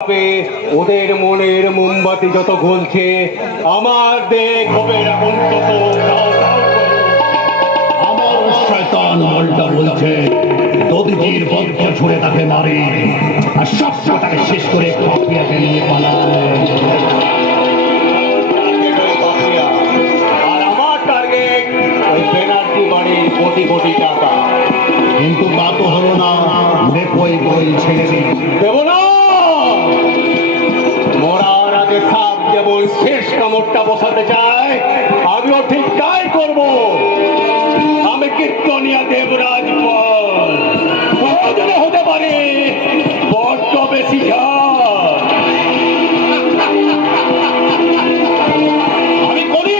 ওদের মনের মোমবাতি যত জ্বলছে আমার দেখ হবে এখন তত দাও দাও করে। আমার শয়তান মলটা বলছে দদিজির বদ্ধ ছুড়ে তাকে মারে আর সব তাকে শেষ করে কাফিয়াকে নিয়ে পালায়। আর আমার টার্গেট ওই ব্যানার্জি বাড়ির কোটি কোটি টাকা। কিন্তু তা তো হলো না, দেখোই বই ছেড়ে দিই দেব না। মরার আগে সাপ যেমন শেষ কামড়টা বসাতে চায় আমিও ঠিক তাই করব। আমি কীর্তনিয়া দেবরাজ পাল, প্রয়োজনে হতে পারে বড্ড বেশি ঝাল। আমি করি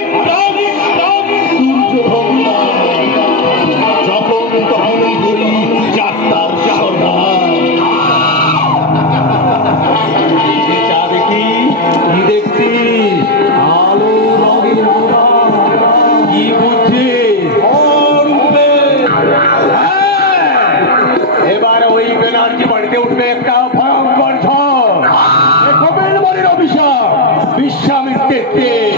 যখন তখনই করি যাত্রার সর্বনাশ। চা দেখি কি দেখছি আলো রঙের আকাশ। কি বুঝছি এবার ওই ব্যানার্জি বাড়িতে উঠবে একটা ভয়ঙ্কর ঝড়। কবের বাড়ির অভিশাপ বিশ্বামিত্রের